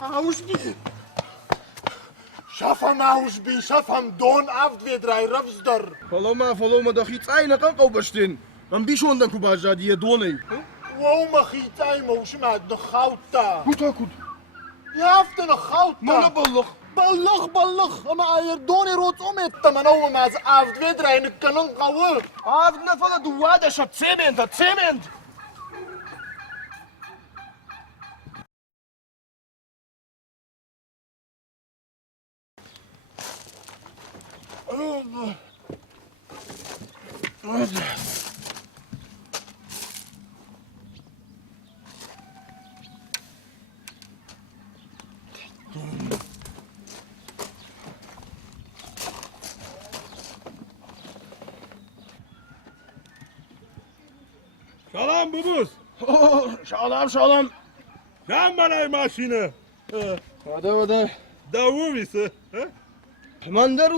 Ausbie. Schafam Ausbie, schafam Don auf wie drei Rafsdor. Follow me, doch iets einig ook overstin. Dan bishon dan kubaja die doni. Wow, mag iets aan moes met de goudta. Goed. Je hebt een goudta. Ballig. Maar je doni rood om het. Maar nou met af wie drei ne kanon gawe. Net van de douade, dat cement. Salam bubus. Shalom. Sen bana maşine. Wada. Davu ise. Mandar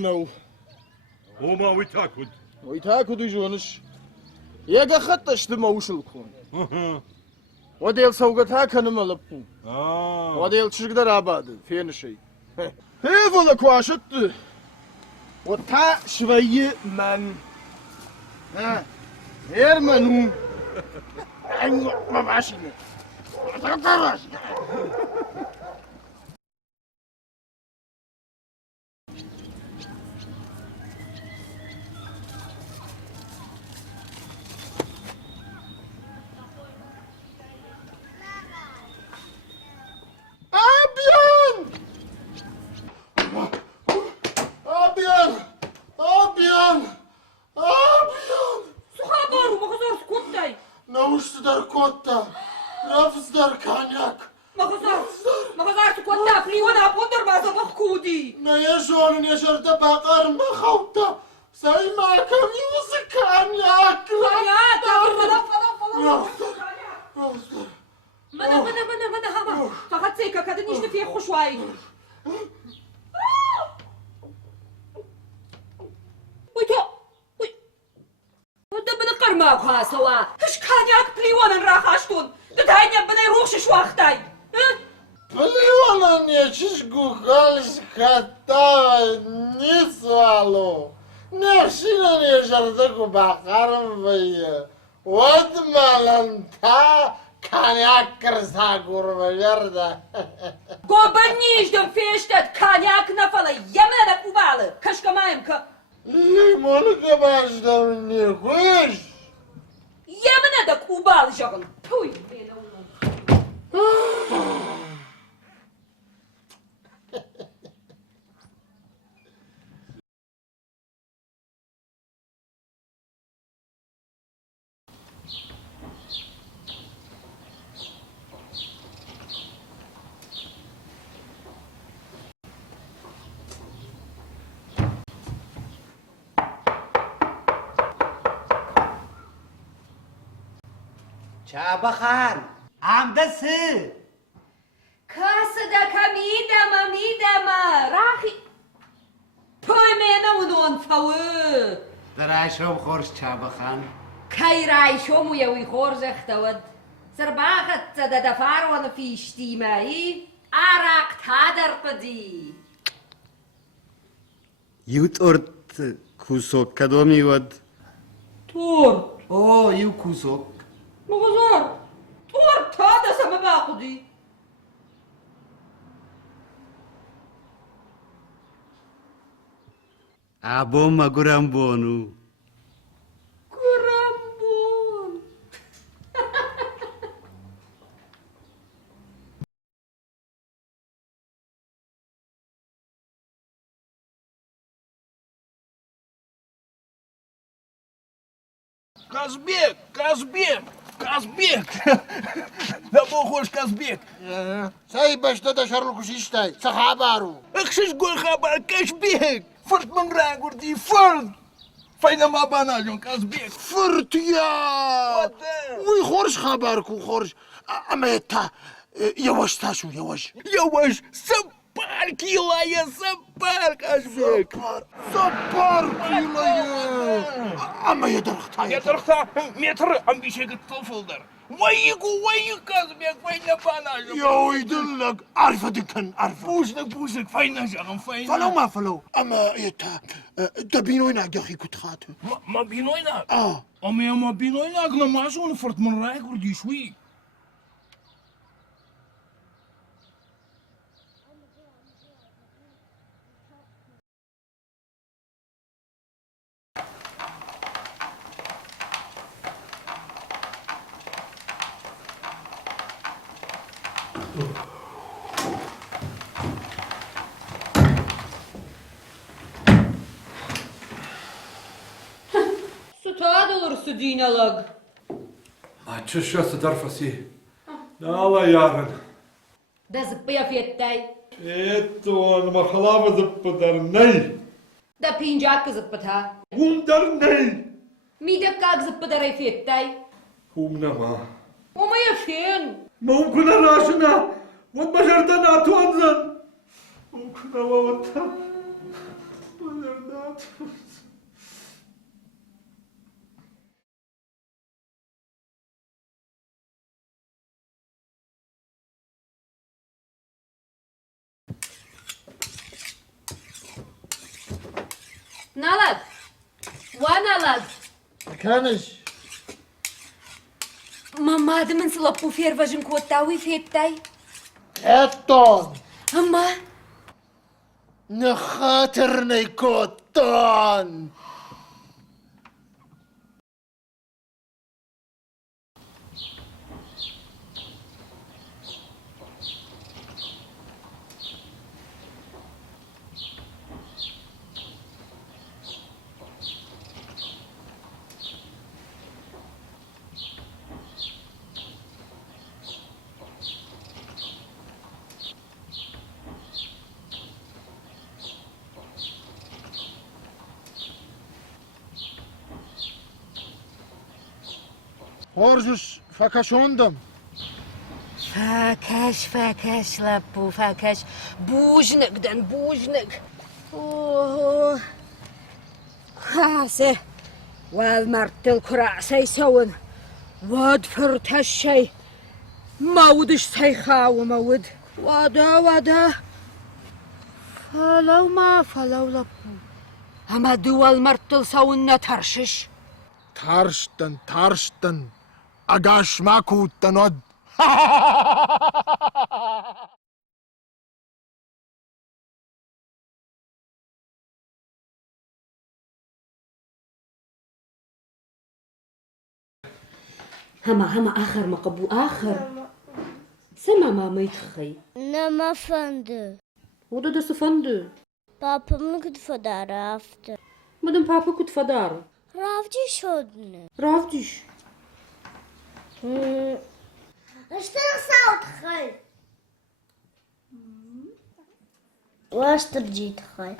nou. Oma witakut. ويتاكو دي جونش يا خطش دم وشل كون وديل سوقتها كان ملبو وديل تشقدر عباد فين شيء هي فلك واشت وتا شوية من ها غير منو ما بعشنا تقرش Naush dar kotta, rafs dar kanyak. مغزار تكوتا فليونا بودر ما زبخ كودي نيشون يشرت باقر ما خوتا ساي ما كم يوزك كانياك كانياك فلا منا هما فقط سيكا كده نيجي فيه خوشواي دبنا قرما وخاسوا ايش كانياك فليونا راخاشتون دهايني بنا يروحش شواختاي Плевана мне чешку калишката не свало. Не шина не жартаку бакарм вая. Вот маланта коньяк краса курва верда. Гобаниш дом фештат коньяк нафала ямена кубалы. Кашкамаемка. Лимонка башдам не хуешь? Ямена да кубал жаган. Пуй. Çabakan, amdası. Kasada midama, rahi. Puy mena udon fawu. Daraşom xorş Çabakan. Kay raişomu yawi khorzextawad. Sarbaxat da dafarwana fi ijtimai. Arak tadar qadi. Yutort kusok kadomi vad. Tort. O, yu kusok. مغزار تورت هذا سبب عقدي Abo magurambonu. كرمبون Казбек! Да бог Казбек! ساي باش تدا شارلوك شيشتاي صحابارو اخشش قول خبر كشبيك فرت من راقور دي فرد فاينا ما باناجون كازبيك فرت يا وي خورش خبركو خورش اما يتا يواش تاشو يواش يواش سبار كيلا يا سبار كازبيك سبار كيلا يا اما يدرختاي يا ترختا متر ام بيشيك الطفل در ويك كازبيك فين بانا يا ويدلك عارفة دكان عارفة بوشنك فين شغم فين فلو ما فلو أما إيتا تبينوين يا أخي كنت خاطر ما بينوينك آه أمي ما بينوينك لما عشون فرت من رايك وردي شوي ستاد olursu dinalag. Çüşüyorsa darfası. Ne ala yarın. Da zıppıya fiyettay. Ettuğun mahalama zıppıdar ney? Da pincak zıppıta. Humdar ney? Midek kag zıppıdaray fiyettay. Hum nama. Oma yafin. Mumkun raşına. Ve başardan atuanzan. Mumkun avavata. Başardan atuanzan. Nalag. Wanalag. كانش Mamma de min slappu fiervajin kwotawi fiyettay. كاتون Amma. نخاطرني كوتون هورجوش فكشوندم Fakash lappu fakash. Bujnik den bujnik. Oh. Ha se. Wel martel kurasay sawen. Wad furtashay. Mawdish say khaw mawd. Wada. Follow lappu. Ama dual martel sawen na tarshish. تارشتن أقاش ماكو تنود هما آخر مقبو آخر سما ما يتخي نما فندق وده ده سفندو Babamın kutfada rafta. مدن بابا كنت فدار Rafta şodne. رافدش Что саут хай? Вастер джит хай.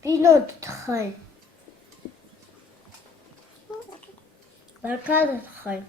Пинот хай. Баркад хай.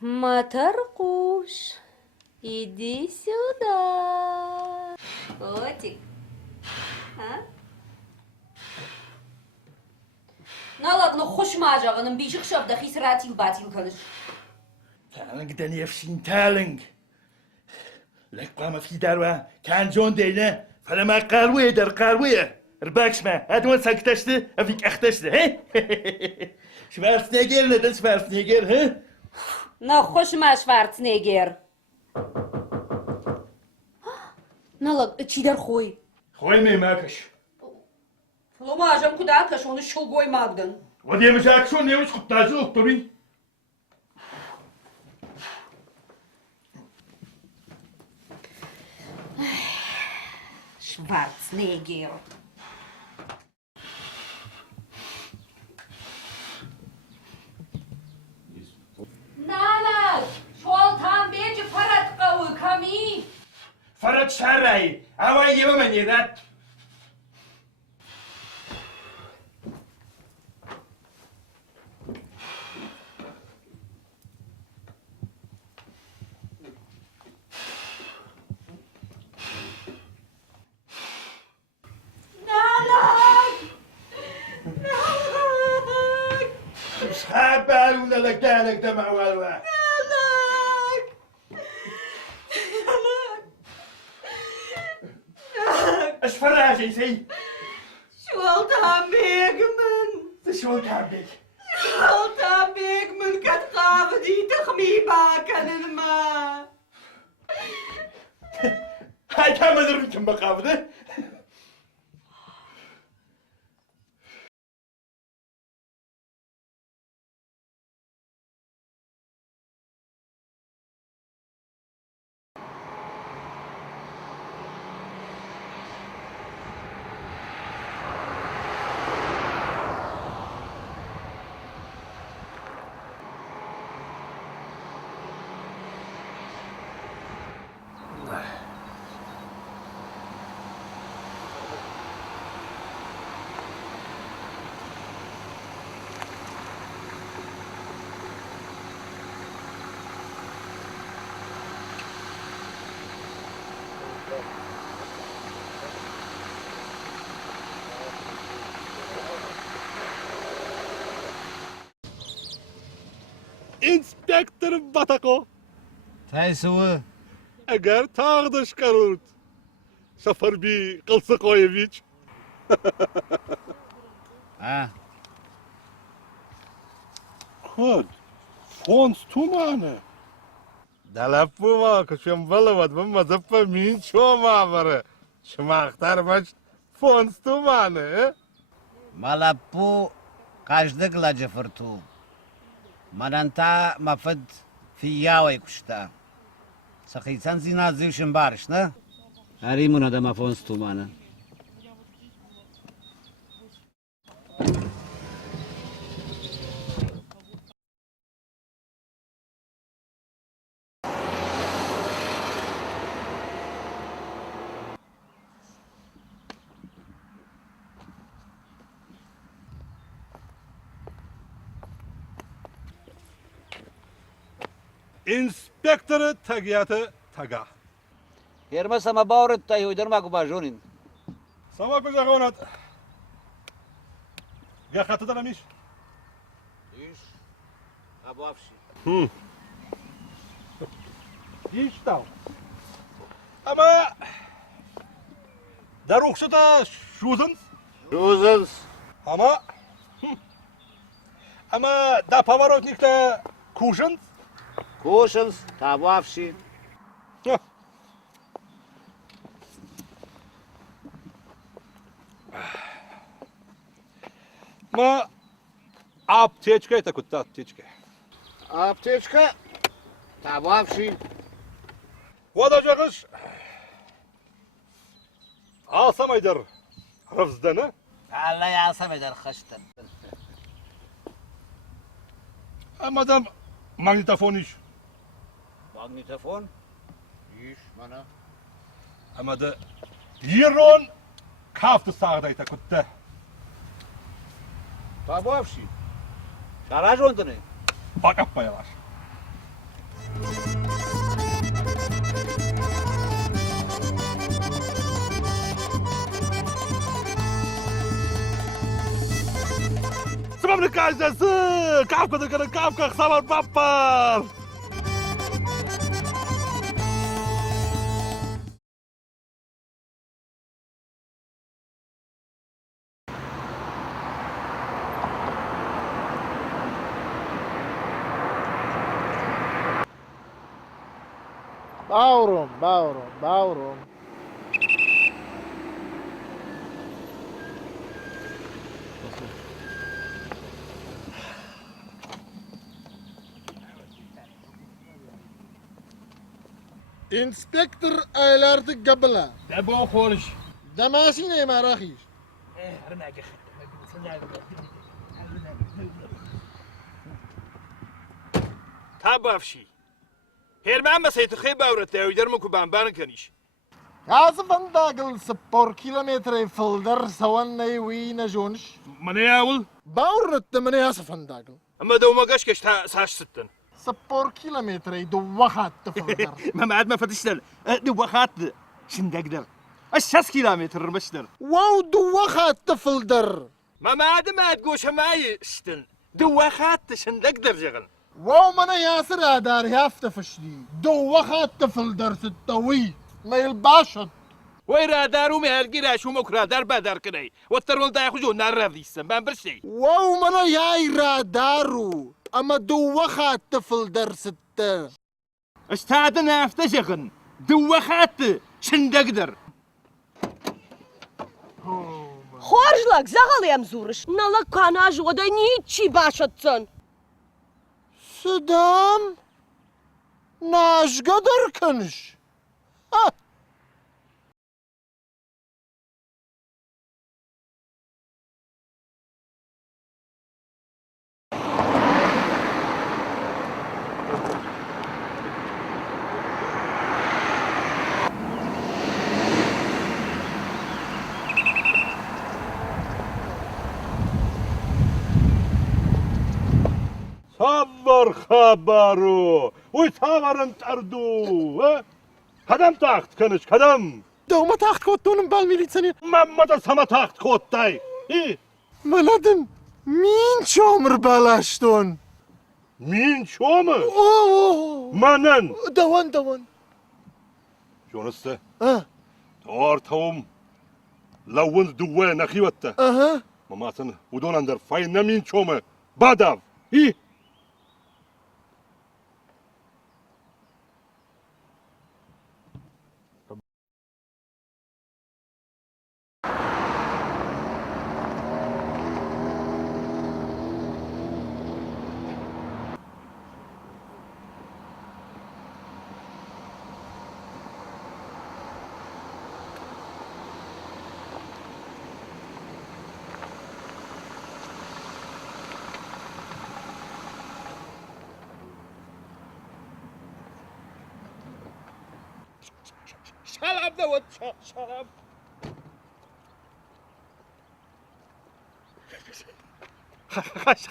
ما ترقوش иди сюда котик نالا خوش ماجا بيشك شاب دخي سراتي وباتي وكلش تالنگ دنی افشین تالنگ لك قام في داروا كان جون دينا فلما قاروية در قاروية رباكش ما هادوان ساكتشت افيك اختشت ها شوارزنيجر ندن شوارزنيجر ها خوش ما شوارزنيجر نالا چی در خوی خوي مي ماكش فلو ماجم كداكش ونو شلقوي ماغدن ودي مشاك شو نيوش خطازو اختبي شوارزنيجر نالا شوال فرد شرعي أوي يوم من يرد مش حابة ولا لك دمع والوا اش فراجي سي شو التام بيك من شو تعبك التام بيك من كتقابدي تخميبا كان الماء هاي كم دربكم بقابله Inspektor Batako. تایسوه Eğer tağdış karurt. Şoför bir kılsı koyeviç. ها Kod. Fons tumanı. Dalapı var kışım balavat. Bama zappa min çoma var. Şımaktar baş. Fons tumanı. مالابو قاشدق لا جفرتو مالانتا مفد فياوي كشتا سخيتان زينا زيوشن بارش نه هريمون هذا ما فونستو مانا İnspektörü tagiyatı taga. هرما سما باورت تايو در ما باجونين Sama kucakonat. Yakatı da namiş. ايش ابو افشي Hiç tav. Ama da ruhsata şuzun. Шузенс Ama da pavarotnikta kuşun. كوشنس تابو افشي Ma aptечка это куда аптечка. аптечка تابو افشي Vodacağız. Alsam aydır. Rıfzdanı. الله يا سمي در خشتن Ama da magnetofon iş. ماغنيتوفون ايش مانا Ama da Yiron kaftı sağdayta kutta. تابو افشي شاراج وانتني Bak yapma yavaş. Sıvamlı kaçtası! Kafka'da kadar kafka savar papar! باورم İnspektör aylardı qabla. ده با خورش Damasine maraxiş. تاب افشي هير ما مسيت خيب اورت ويدر مكو بانبان كنيش از فنداقل 4 kilometre فلدر سوان نيوي نجونش من ياول باورنت من يا فنداقل اما دو ما قشكش ساش ستن 4 kilometre دوخات فلدر ما عاد ما فتشتل دو وخات شندقدر 6 كيلومتر مشتر واو دوخات فلدر ما عاد ما تقوش معي ستن دو وخات شندقدر جغن واو من ياسر هدار هافت فشدي دوخات فلدر ستوي ما يلباشت ويرا دارو مهالقراش ومكرا دار بدر كني والترول دا يخجو نار رافيسن بان برسي واو من ياي رادارو اما دوخات فلدر ستة استعدنا افتشغن دو وخات شندقدر خۆشلک زەغەڵێم زورش نەڵە کاناژوەدە نیچی باشەتچەن سدام ناشقة دركنش صبر خبرو ويتامرن تردو قدم تاخت كنش قدم دوما تحت كوتون بالميليتسني ما سما تاخت كوتاي ايه ملادن مين شومر بالاشتون مين شومه اوه منن دوان شونسته اه تورتهم لون دوان اخيوته اها ماماتن ودون اندر فاين مين شومه باداف ايه شلب دوت شلب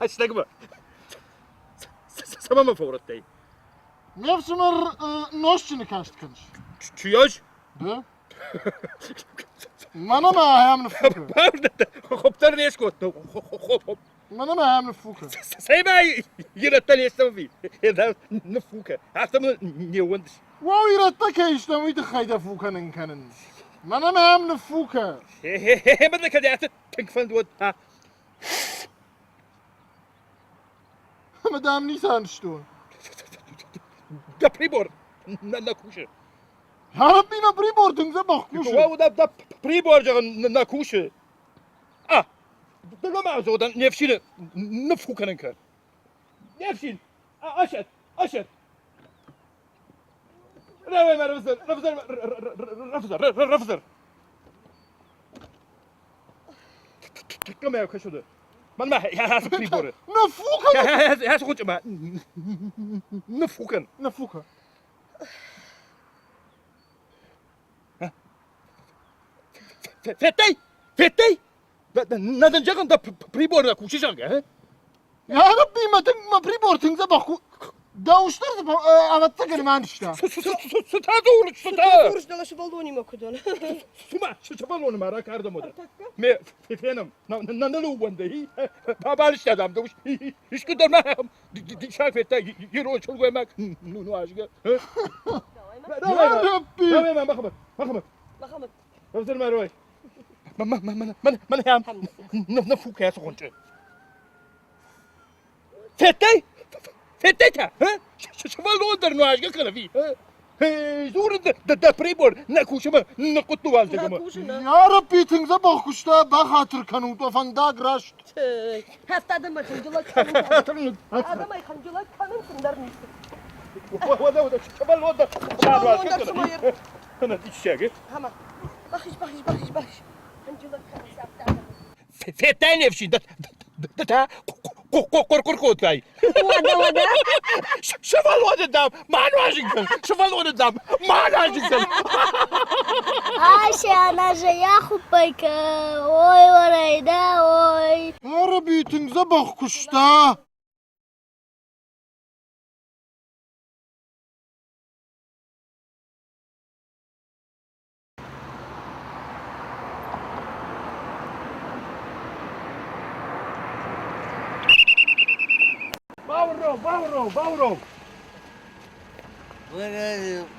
خش نقبه سما ما فورتي نفس مر نوشتني كاشت كنش چيوش ده مانا ما هم نفوكه خب تر ليش كنت خب مانا ما هم نفوكه سيما يرتل يستوي فيه إذا نفوكه حتى من نيوندش واو يرتك يشتوي تخيد فوكه ننكنن مانا ما هم نفوكه بدك هدي تنكفن دوت ها مدام نيسان شتون ده بريبور نكوشه يا ربي ما بريبور تنزل بخكوشه واو ده بريبور جغن نكوشه ده ما زود نفشيل نفوكه ننكر نفشيل أشد لا ما رفزر كم يا كشوده من ما هذا بريبور نفوكه هذا خد ما نفوكه فتي ندن جغن ده بريبور كوشي جغن يا ربي ما بريبور تنزل بخكو دوشتر اما تسكن ما نشتا ستادور زورش نەڵەش بەڵۆنی مەکودۆن سما شبالون ما راك عرض مودة مي فينم نلو وندي بالش دادم دوش ايش قدر ما شايف فتي يروح شو وينك نو عاشقه يا ربي ما مخمت مەخەمت رفزر ما روي من هام نفوك يا سخونجه فتيتها ها شبالون در نو عاشقه كلا فيه زور ده بريبور نكوش ما نقطو والدكما يا ربي تنزل بخكوشتا بخاطر كانوت وفنداق راشت هەفتادەمە خەنجڵە کەنم ئادەمای خەنجڵە کەنم سندەر نیست وده شبالون ده شبالون انا تشاقه هەمە بەخش خەنجڵە کەنم فتاي نفشي ده قرقوت كاي وەدە شوف الواد الدم ما عنده عاشق شوف الواد الدم ما عنده عاشق شانه يا خبيك اوي وريدا اوي Arabiyetinize bak kuşta.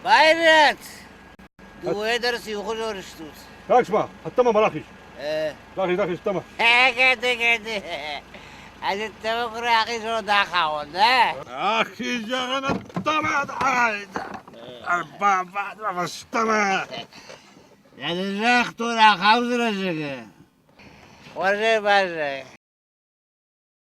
Bayrat. Du edersin yukarı oruçtuz. Kaçma. Hatta mı bırakış? Bırakış tamam. Geldi. Hadi tabi bırakış o da kavun ha. Akıyacağına tamam. Hayda. Baba başlama. Yani rahat ol, kavzıracak. Oraya başla.